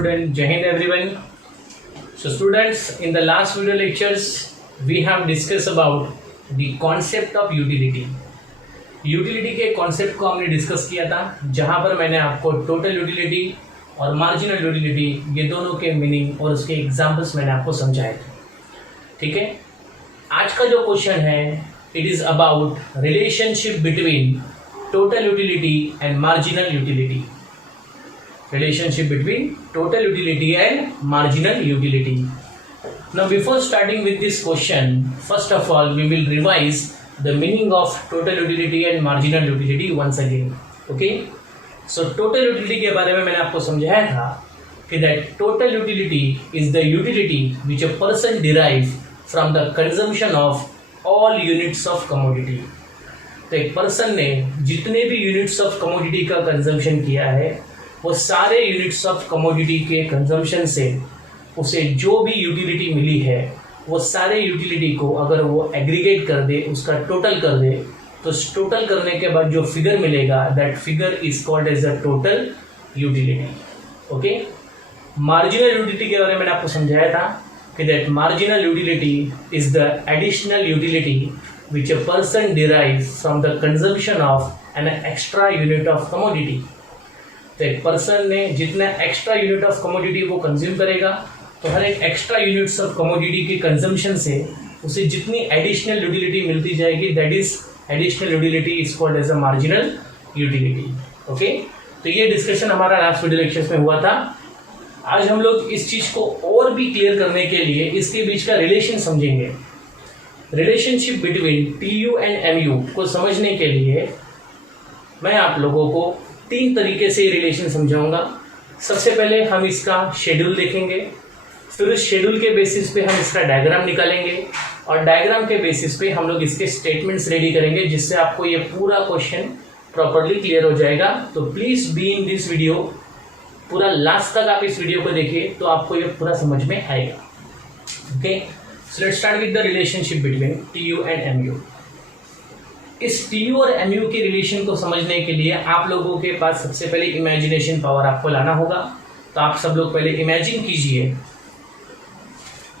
student. Jai Hind everyone. So students, in the last video lectures, we have discussed about the concept of utility. Utility के concept को हमने discuss किया था, जहां पर मैंने आपको टोटल यूटिलिटी और मार्जिनल यूटिलिटी ये दोनों के मीनिंग और उसके एग्जांपल्स मैंने आपको समझाए थे. ठीक है, आज का जो क्वेश्चन है it is about relationship between total utility and marginal utility. Relationship between total utility and marginal utility. Now before starting with this question, first of all we will revise the meaning of total utility and marginal utility once again. Okay, so total utility के बारे में मैंने आपको समझाया था कि that total utility is the utility which a person derive from the consumption of all units of commodity. तो एक पर्सन ने जितने भी यूनिट्स ऑफ कमोडिटी का कंजम्पशन किया है वो सारे यूनिट्स ऑफ कमोडिटी के कंजम्पशन से उसे जो भी यूटिलिटी मिली है वो सारे यूटिलिटी को अगर वो एग्रीगेट कर दे, उसका टोटल कर दे, तो टोटल करने के बाद जो फिगर मिलेगा that figure is called as the total utility. Okay, marginal utility के बारे में मैंने आपको समझाया था कि that marginal utility is the additional utility which a person derive from the consumption of an extra unit of commodity. तो एक पर्सन ने जितना एक्स्ट्रा यूनिट ऑफ कमोडिटी वो कंज्यूम करेगा तो हर एक एक्स्ट्रा यूनिट्स ऑफ कमोडिटी के कंजम्पशन से उसे जितनी एडिशनल यूटिलिटी मिलती जाएगी that is additional utility is called as a marginal utility. Okay, तो ये डिस्कशन हमारा लास्ट वीडियो लेक्चर्स में हुआ था. आज हम लोग इस चीज को और भी क्लियर करने के लिए इसके बीच का रिलेशन समझेंगे. Relationship between TU and MU को समझने के लिए मैं आप लोगों को 3 तरीके से रिलेशन समझाऊंगा. सबसे पहले हम इसका शेड्यूल देखेंगे, फिर उस शेड्यूल के बेसिस पे हम इसका डायग्राम निकालेंगे और डायग्राम के बेसिस पे हम लोग इसके स्टेटमेंट्स रेडी करेंगे जिससे आपको ये पूरा क्वेश्चन प्रॉपर्ली क्लियर हो जाएगा. तो please be in this video, पूरा लास्ट तक आप इस वीडियो को देखिए तो आपको ये पूरा समझ में आएगा. Okay, so let's start with the relationship between TU and MU. इस टीयू और एमयू के रिलेशन को समझने के लिए आप लोगों के पास सबसे पहले इमेजिनेशन पावर आपको लाना होगा. तो आप सब लोग पहले इमेजिन कीजिए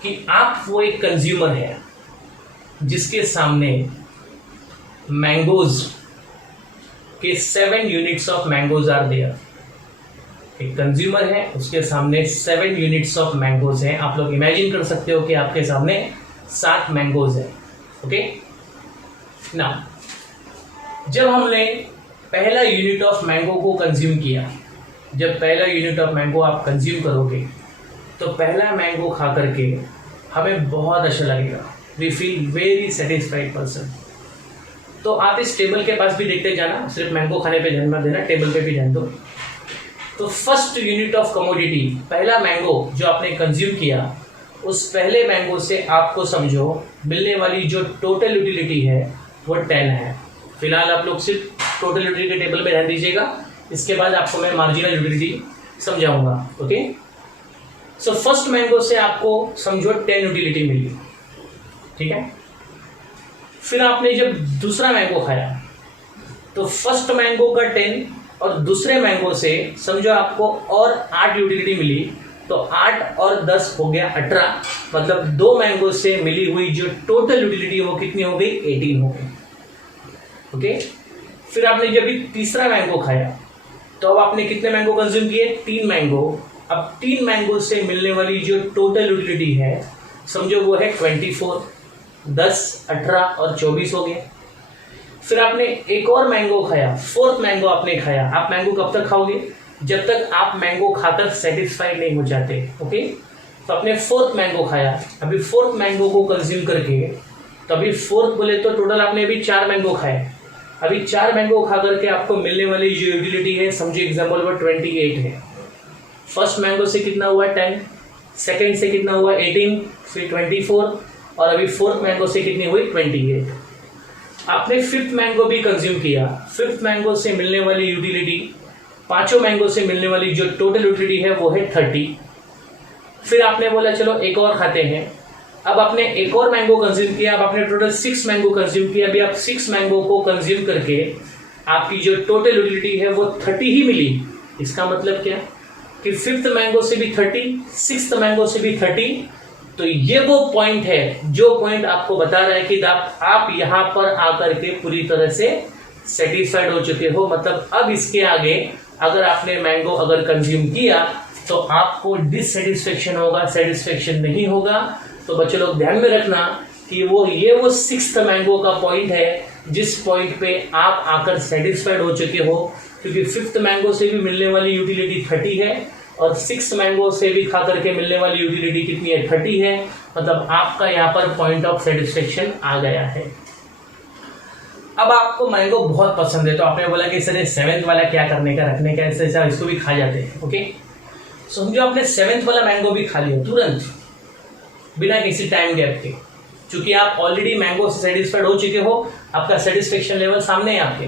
कि आप वो एक कंज्यूमर है जिसके सामने मैंगोज के 7 units of mangoes are there. एक कंज्यूमर है, उसके सामने 7 यूनिट्स ऑफ मैंगोज हैं. आप लोग इमेजिन कर सकते हो कि आपके सामने 7 मैंगोज हैं. ओके, ना जब हमने पहला यूनिट ऑफ मैंगो को कंज्यूम किया, जब पहला यूनिट ऑफ मैंगो आप कंज्यूम करोगे तो पहला मैंगो खा करके हमें बहुत अच्छा लगेगा. We feel very satisfied person. तो आप इस टेबल के पास भी देखते जाना, सिर्फ मैंगो खाने पे ध्यान मत देना, टेबल पे भी ध्यान दो. तो फर्स्ट यूनिट ऑफ कमोडिटी, पहला मैंगो जो आपने कंज्यूम किया, उस पहले मैंगो से आपको समझो मिलने वाली जो टोटल यूटिलिटी है वो 10 है. फिलहाल आप लोग सिर्फ टोटल यूटिलिटी के टेबल पे ध्यान दीजिएगा, इसके बाद आपको मैं मार्जिनल यूटिलिटी समझाऊंगा. ओके, सो फर्स्ट मैंगो से आपको समझो 10 यूटिलिटी मिली. ठीक है, फिर आपने जब दूसरा मैंगो खाया तो फर्स्ट मैंगो का 10 और दूसरे मैंगो से समझो आपको और 8 यूटिलिटी मिली. तो 8 और 10 हो गया 18, मतलब 2 मैंगो से मिली हुई जो टोटल यूटिलिटी वो कितनी हो गई, 18 हो गई. ओके, फिर आपने जब भी तीसरा मैंगो खाया तो अब आपने कितने मैंगो कंज्यूम किए, 3 मैंगो. अब 3 मैंगो से मिलने वाली जो टोटल यूटिलिटी है समझो वो है 24, 10, 18 और 24 हो गए. फिर आपने एक और मैंगो खाया, 4th मैंगो आपने खाया. आप मैंगो कब तक खाओगे, जब तक आप मैंगो खाकर सेटिस्फाइड नहीं हो जाते. ओके, तो आपने 4th मैंगो खाया. अभी 4th मैंगो को कंज्यूम करके, तो अभी 4th बोले तो टोटल आपने अभी 4 मैंगो खाए. अभी 4 मैंगो खा करके आपको मिलने वाली जो यूटिलिटी है समझो एग्जाम्पल वो 28 है. फर्स्ट मैंगो से कितना हुआ 10, सेकेंड से कितना हुआ 18, फिर 24 और अभी 4th मैंगो से कितनी हुई 28. आपने 5th मैंगो भी कंज्यूम किया. 5th मैंगो से मिलने वाली यूटिलिटी, 5 मैंगो से मिलने वाली जो टोटल यूटिलिटी है वो है 30. फिर आपने बोला चलो एक और खाते हैं. अब आपने एक और मैंगो कंज्यूम किया, अब आपने टोटल 6 मैंगो कंज्यूम किया. अभी आप 6 मैंगो को कंज्यूम करके आपकी जो टोटल यूटिलिटी है वो 30 ही मिली. इसका मतलब क्या, कि 5th मैंगो से भी 30, 6th मैंगो से भी 30, तो ये वो पॉइंट है जो पॉइंट आपको बता रहा है कि आप यहाँ पर आकर के पूरी तरह से सेटिस्फाइड हो चुके हो। मतलब अब इसके आगे अगर आपने मैंगो अगर कंज्यूम किया तो आपको डिससेटिस्फेक्शन होगा, सेटिस्फेक्शन नहीं होगा। तो बच्चे लोग ध्यान में रखना कि वो 6th मैंगो का पॉइंट है जिस पॉइंट पे आप आकर सेटिस्फाइड हो चुके हो, क्योंकि 5th मैंगो से भी मिलने वाली यूटिलिटी 30 है और 6th मैंगो से भी खा करके मिलने वाली यूटिलिटी कितनी है, 30 है। मतलब आपका यहाँ पर पॉइंट ऑफ सेटिस्फेक्शन आ गया है। अब आपको मैंगो बहुत पसंद है तो आपने बोला कि सर 7th वाला क्या करने का, रखने का, ऐसे इसको भी खा जाते हैं। ओके, समझो आपने 7th वाला मैंगो भी खा लिया तुरंत बिना किसी टाइम गैप के, क्योंकि आप ऑलरेडी मैंगो से सेटिस्फाइड हो चुके हो, आपका सेटिस्फेक्शन लेवल सामने है आपके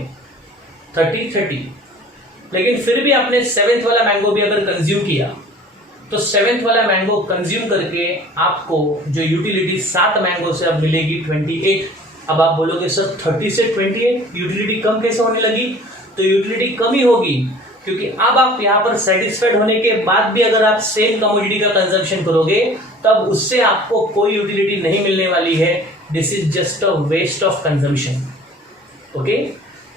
30। लेकिन फिर भी आपने 7th वाला मैंगो भी अगर कंज्यूम किया तो 7th वाला मैंगो कंज्यूम करके आपको जो यूटिलिटी 7 मैंगो से अब मिलेगी 28। अब आप बोलोगे सर 30 से 28 यूटिलिटी कम कैसे होने लगी? तो यूटिलिटी कम ही होगी, क्योंकि अब आप यहाँ पर सेटिस्फाइड होने के बाद भी अगर आप सेम कमोडिटी का कंजम्पशन करोगे तब उससे आपको कोई यूटिलिटी नहीं मिलने वाली है। This is just a waste of consumption. Okay,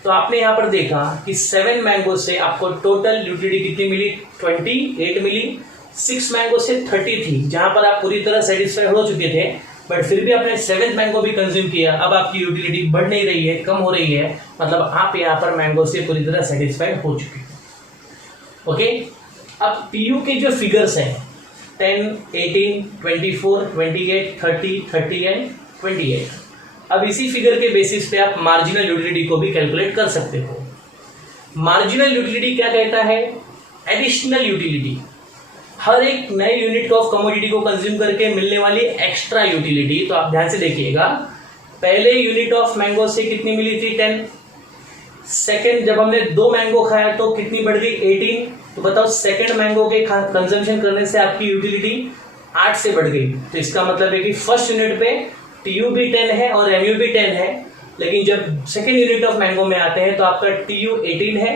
तो आपने यहाँ पर देखा कि 7 मैंगो से आपको टोटल यूटिलिटी कितनी मिली, 28 मिली। 6 मैंगो से 30 थी, जहां पर आप पूरी तरह सेटिस्फाइड हो चुके थे, बट फिर भी आपने 7th मैंगो भी कंज्यूम किया। अब आपकी यूटिलिटी बढ़ नहीं रही है, कम हो रही है, मतलब आप यहाँ पर मैंगो से पूरी तरह सेटिस्फाइड हो चुके हैं। ओके, अब टीयू के जो फिगर्स हैं 10, 18, 24, 28, 30 एंड 28, अब इसी फिगर के बेसिस पे आप मार्जिनल यूटिलिटी को भी कैलकुलेट कर सकते हो। मार्जिनल यूटिलिटी क्या कहता है? एडिशनल यूटिलिटी, हर एक नए यूनिट ऑफ कमोडिटी को कंज्यूम करके मिलने वाली एक्स्ट्रा यूटिलिटी। तो आप ध्यान से देखिएगा, पहले यूनिट ऑफ मैंगो से कितनी मिली थी, 10। सेकेंड जब हमने 2 मैंगो खाया तो कितनी बढ़ गई, 18। तो बताओ सेकेंड मैंगो के कंजम्पशन करने से आपकी यूटिलिटी 8 से बढ़ गई। तो इसका मतलब है कि फर्स्ट यूनिट पे टीयू भी 10 है और एमयू भी 10 है, लेकिन जब सेकेंड यूनिट ऑफ मैंगो में आते हैं तो आपका टीयू 18 है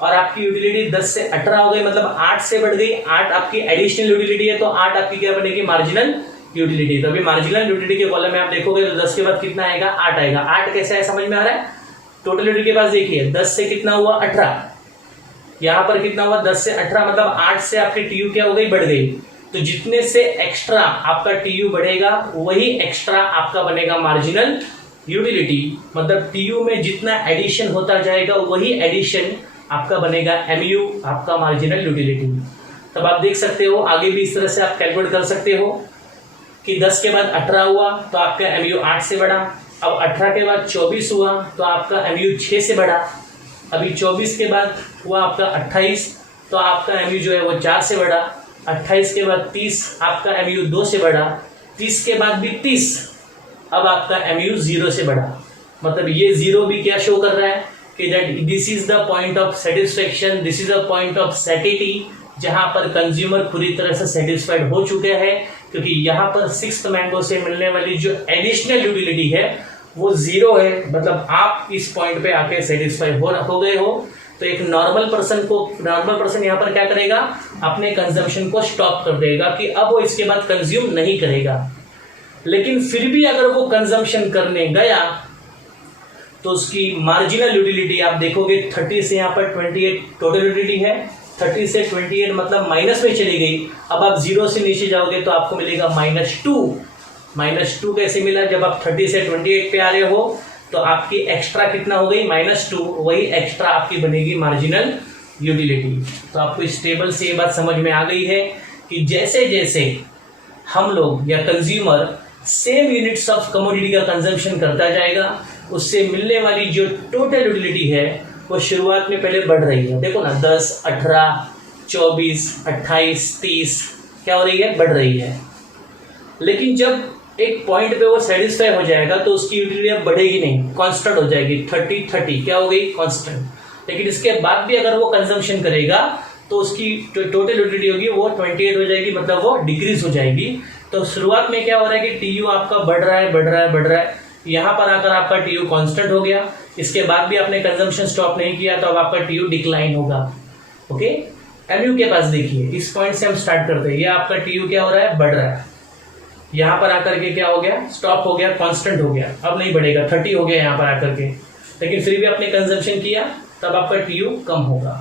और आपकी यूटिलिटी 10 से 18 हो गई, मतलब 8 से बढ़ गई। 8 आपकी एडिशनल यूटिलिटी है, तो 8 आपकी क्या बनेगी, मार्जिनल यूटिलिटी। तो अभी मार्जिनल यूटिलिटी के कॉलम में आप देखोगे तो 10 के बाद कितना आएगा, 8 आएगा। 8 कैसे है समझ में आ रहा है? टोटल यूटिलिटी के पास देखिए 10 से कितना हुआ, 18, यहाँ पर कितना हुआ, 10 से 18, मतलब 8 से आपकी टीयू क्या हो गई, बढ़ गई। तो जितने से एक्स्ट्रा आपका टीयू बढ़ेगा वही एक्स्ट्रा आपका बनेगा मार्जिनल यूटिलिटी। मतलब टीयू में जितना एडिशन होता जाएगा वही एडिशन आपका बनेगा एमयू, आपका मार्जिनल यूटिलिटी। तब आप देख सकते हो आगे भी इस तरह से आप कैलकुलेट कर सकते हो कि 10 के बाद 18 हुआ तो आपका एमयू 8 से बढ़ा। अब 18 के बाद 24 हुआ तो आपका एमयू 6 से बढ़ा। अभी 24 के बाद हुआ आपका 28 तो आपका एमयू जो है वो 4 से बढ़ा। 28 के बाद 30 आपका एमयू 2 से बढ़ा। 30 के बाद भी 30, अब आपका एमयू 0 से बढ़ा। मतलब ये 0 भी क्या शो कर रहा है कि that this is the point of satisfaction, this is a point of satiety, जहां पर कंज्यूमर पूरी तरह से सेटिस्फाइड हो चुके हैं, क्योंकि यहाँ पर 6th मैंगो से मिलने वाली जो एडिशनल यूटिलिटी है वो 0 है। मतलब आप इस पॉइंट पे आके सेटिस्फाई हो गए हो। तो एक नॉर्मल पर्सन यहाँ पर क्या करेगा, अपने कंजम्पशन को स्टॉप कर देगा कि अब वो इसके बाद कंज्यूम नहीं करेगा। लेकिन फिर भी अगर वो कंजम्पशन करने गया तो उसकी मार्जिनल यूटिलिटी आप देखोगे 30 से यहाँ पर 28 टोटल यूटिलिटी है, 30 से 28 मतलब माइनस में चली गई। अब आप 0 से नीचे जाओगे तो आपको मिलेगा -2। -2 कैसे मिला, जब आप 30 से 28 पे आ रहे हो तो आपकी एक्स्ट्रा कितना हो गई, -2, वही एक्स्ट्रा आपकी बनेगी मार्जिनल यूटिलिटी। तो आपको इस टेबल से ये बात समझ में आ गई है कि जैसे जैसे हम लोग या consumer same units of commodity का कंजम्पशन करता जाएगा, उससे मिलने वाली जो टोटल यूटिलिटी है वो शुरुआत में पहले बढ़ रही है। देखो ना 10, 18, 24, 28, 30 क्या हो रही है, बढ़ रही है। लेकिन जब एक पॉइंट पे वो सेटिस्फाई हो जाएगा तो उसकी यूटिलिटी अब बढ़ेगी नहीं, कांस्टेंट हो जाएगी। 30 क्या हो गई, कांस्टेंट। लेकिन इसके बाद भी अगर वो कंजम्पशन करेगा तो उसकी टोटल यूटिलिटी होगी वो 28 हो जाएगी, मतलब वो डिक्रीज हो जाएगी। तो शुरुआत में क्या हो रहा है कि टीयू आपका बढ़ रहा है। यहाँ पर आकर आपका टीयू कांस्टेंट हो गया, इसके बाद भी आपने कंजम्पशन स्टॉप नहीं किया तो अब आपका टीयू डिक्लाइन होगा। ओके, एमयू के पास देखिए, इस पॉइंट से हम स्टार्ट करते हैं, ये आपका टीयू क्या हो रहा है, बढ़ रहा है, यहाँ पर आकर के क्या हो गया, स्टॉप हो गया, कांस्टेंट हो गया, अब नहीं बढ़ेगा, 30 हो गया यहाँ पर आकर के, लेकिन फिर भी आपने कंजम्पशन किया तब आपका टीयू कम होगा।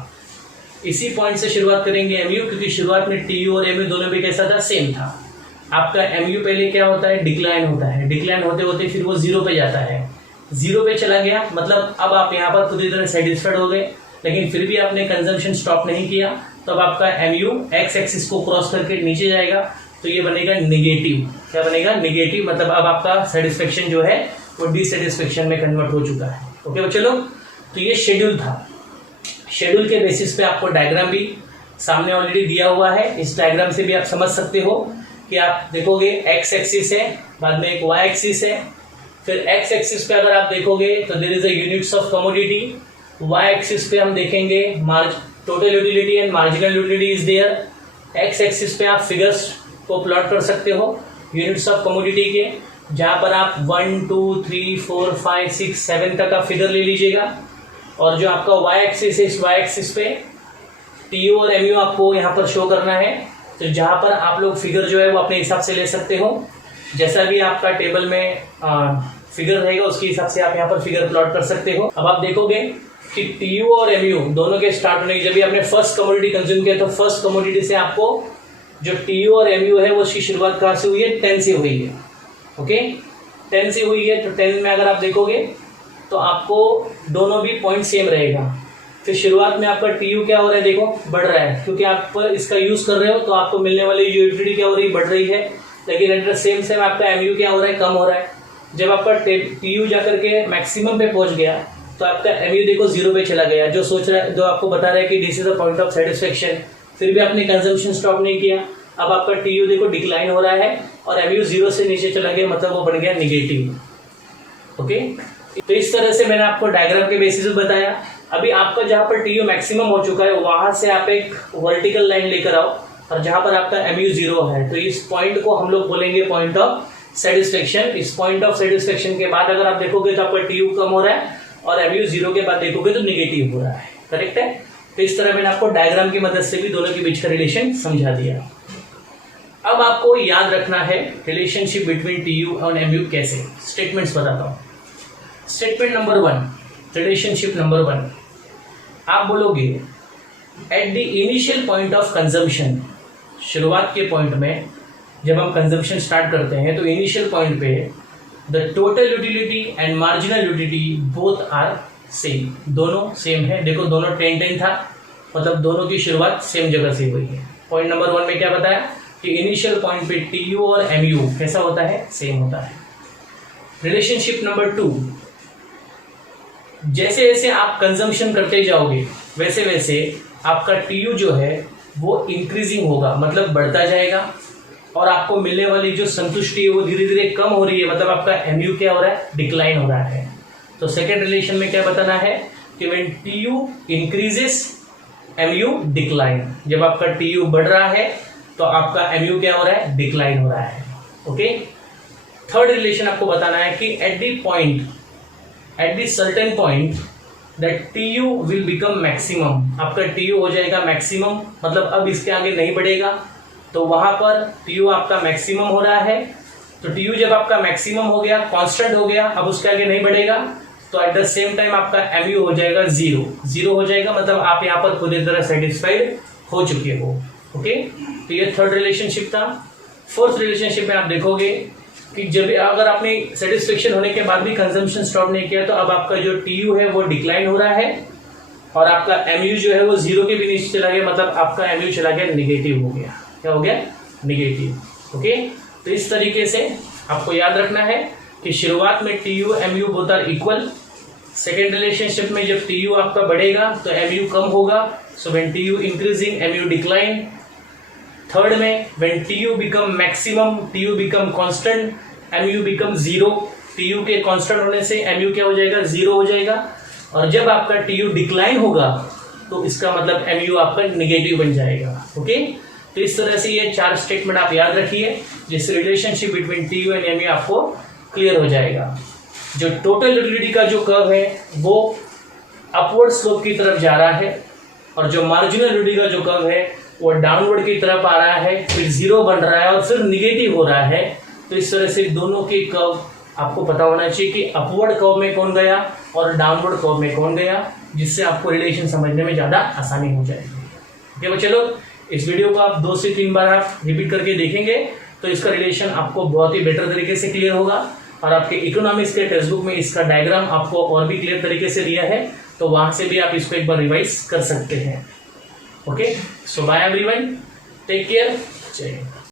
इसी पॉइंट से शुरुआत करेंगे एमयू, क्योंकि शुरुआत में टीयू और एमयू दोनों भी कैसा था, सेम था। आपका एमयू पहले क्या होता है, डिक्लाइन होता है, डिक्लाइन होते होते फिर वो 0 पे जाता है, 0 पे चला गया, मतलब अब आप यहाँ पर पूरी तरह सेटिस्फाइड हो गए, लेकिन फिर भी आपने कंजम्पशन स्टॉप नहीं किया, तब आपका एमयू एक्स एक्सिस को क्रॉस करके नीचे जाएगा, तो ये बनेगा निगेटिव। क्या बनेगा, निगेटिव, मतलब अब आपका सेटिस्फेक्शन जो है वो डिससेटिस्फेक्शन में कन्वर्ट हो चुका है। ओके बच्चे लोग, तो ये शेड्यूल था। शेड्यूल के बेसिस पे आपको डायग्राम भी सामने ऑलरेडी दिया हुआ है, इस डायग्राम से भी आप समझ सकते हो कि आप देखोगे एक्स एक्सिस है, बाद में एक वाई एक्सिस है, फिर एक्स एक्सिस पे अगर आप देखोगे तो there is a units of commodity, Y axis पे हम देखेंगे total utility and marginal utility is there, X axis पे आप फिगर्स को प्लॉट कर सकते हो यूनिट्स ऑफ कमोडिटी के, जहां पर आप 1 2 3 4 5 6 7 तक आप फिगर ले लीजिएगा, और जो आपका वाई एक्सिस है, इस वाई एक्सिस पे टीयू और एमयू आपको यहाँ पर शो करना है, तो जहां पर आप लोग फिगर जो है वो अपने हिसाब से ले सकते हो, जैसा भी आपका टेबल में फिगर रहेगा उसके हिसाब से आप यहाँ पर फिगर प्लॉट कर सकते हो। अब आप देखोगे कि टीयू और एमयू दोनों के स्टार्ट होने की, जब भी आपने फर्स्ट कमोडिटी कंज्यूम किया तो फर्स्ट कमोडिटी से आपको जो टीयू और एमयू है वो उसकी शुरुआत कहाँ से हुई है, 10 से हुई है। ओके, 10 से हुई है, तो 10 में अगर आप देखोगे तो आपको दोनों भी पॉइंट सेम रहेगा। फिर शुरुआत में आपका टीयू क्या हो रहा है, देखो बढ़ रहा है, क्योंकि आप इसका यूज कर रहे हो तो आपको मिलने वाली यूटिलिटी क्या हो रही है, बढ़ रही है, लेकिन एट द सेम टाइम आपका एमयू क्या हो रहा है, कम हो रहा है। जब आपका टीयू जाकर के मैक्सिमम पे पहुंच गया तो आपका एमयू देखो 0 पे चला गया, जो सोच रहा है, जो आपको बता रहा है कि this is the point of satisfaction, फिर भी आपने कंजम्पशन स्टॉप नहीं किया, अब आपका टीयू देखो डिक्लाइन हो रहा है और एमयू 0 से नीचे चला गया, मतलब वो बन गया निगेटिव। ओके, तो इस तरह से मैंने आपको डायग्राम के बेसिस पे बताया। अभी आपका जहां पर टीयू मैक्सिमम हो चुका है वहां से आप एक वर्टिकल लाइन लेकर आओ, और जहां पर आपका एमयू 0 है तो इस पॉइंट को हम लोग बोलेंगे पॉइंट ऑफ सेटिस्फेक्शन। इस पॉइंट ऑफ सेटिस्फेक्शन के बाद अगर आप देखोगे तो आपका टीयू कम हो रहा है और एमयू 0 के बाद देखोगे तो निगेटिव हो रहा है। करेक्ट है, तो इस तरह मैंने आपको डायग्राम की मदद से भी दोनों के बीच का रिलेशन समझा दिया। अब आपको याद रखना है रिलेशनशिप बिटवीन टीयू और एमयू कैसे, स्टेटमेंट्स बताता हूं। स्टेटमेंट नंबर 1, रिलेशनशिप नंबर 1, आप बोलोगे at the initial point of consumption, शुरुआत के पॉइंट में जब हम कंजम्पशन स्टार्ट करते हैं तो इनिशियल पॉइंट पे the total utility and marginal utility both are same, दोनों सेम है। देखो दोनों 10-10 था, मतलब दोनों की शुरुआत सेम जगह से हुई है। पॉइंट नंबर 1 में क्या बताया कि इनिशियल पॉइंट पे टीयू और एमयू कैसा होता है, सेम होता है। रिलेशनशिप नंबर 2, जैसे जैसे आप कंजम्पशन करते जाओगे वैसे वैसे आपका टीयू जो है वो इंक्रीजिंग होगा, मतलब बढ़ता जाएगा, और आपको मिलने वाली जो संतुष्टि है वो धीरे धीरे कम हो रही है, मतलब आपका एमयू क्या हो रहा है, डिक्लाइन हो रहा है। तो सेकेंड रिलेशन में क्या बताना है कि when TU increases MU decline, जब आपका टीयू बढ़ रहा है तो आपका एमयू क्या हो रहा है, डिक्लाइन हो रहा है। ओके, थर्ड रिलेशन आपको बताना है कि at the certain point that TU will become maximum, आपका टीयू हो जाएगा मैक्सिमम, मतलब अब इसके आगे नहीं बढ़ेगा, तो वहां पर टीयू आपका मैक्सिमम हो रहा है। तो टीयू जब आपका मैक्सिमम हो गया, कांस्टेंट हो गया, अब उसके आगे नहीं बढ़ेगा, तो एट द सेम टाइम आपका एमयू हो जाएगा 0 हो जाएगा, मतलब आप यहाँ पर पूरी तरह सेटिस्फाइड हो चुके हो। ओके, तो ये थर्ड रिलेशनशिप था। फोर्थ रिलेशनशिप में आप देखोगे कि जब अगर आपने सेटिस्फेक्शन होने के बाद भी कंजम्पशन स्टॉप नहीं किया तो अब आपका जो टीयू है वो डिक्लाइन हो रहा है और आपका एमयू जो है वो 0 के भी नीचे चला गया, मतलब आपका एमयू चला गया निगेटिव हो गया। क्या हो गया, निगेटिव। ओके, तो इस तरीके से आपको याद रखना है कि शुरुआत में TU MU both are equal, second relationship में जब टीयू आपका बढ़ेगा तो एमयू कम होगा, so when TU increasing MU decline. Third में when TU become maximum TU become constant MU become 0, TU के कांस्टेंट होने से एमयू क्या हो जाएगा, 0 हो जाएगा, और जब आपका टीयू डिक्लाइन होगा तो इसका मतलब एमयू आपका निगेटिव बन जाएगा। ओके, तो इस तरह से ये 4 स्टेटमेंट आप याद रखिए, जिससे relationship between TU and MU आपको क्लियर हो जाएगा। जो टोटल यूटिलिटी का जो कर्व है वो अपवर्ड स्लोप की तरफ जा रहा है, और जो मार्जिनल यूटिलिटी का जो कर्व है वो डाउनवर्ड की तरफ आ रहा है, फिर जीरो बन रहा है और फिर निगेटिव हो रहा है। तो इस तरह से दोनों के कर्व आपको पता होना चाहिए कि अपवर्ड कर्व में कौन गया और डाउनवर्ड कर्व में कौन गया, जिससे आपको रिलेशन समझने में ज़्यादा आसानी हो जाएगी। ओके बच्चे लोग, इस वीडियो को आप 2 से 3 बार आप रिपीट करके देखेंगे तो इसका रिलेशन आपको बहुत ही बेटर तरीके से क्लियर होगा। और आपके इकोनॉमिक्स के टेक्स्ट बुक में इसका डायग्राम आपको और भी क्लियर तरीके से दिया है, तो वहां से भी आप इसको एक बार रिवाइज कर सकते हैं। ओके, सो बाय एवरीवन, टेक केयर, जय हिंद।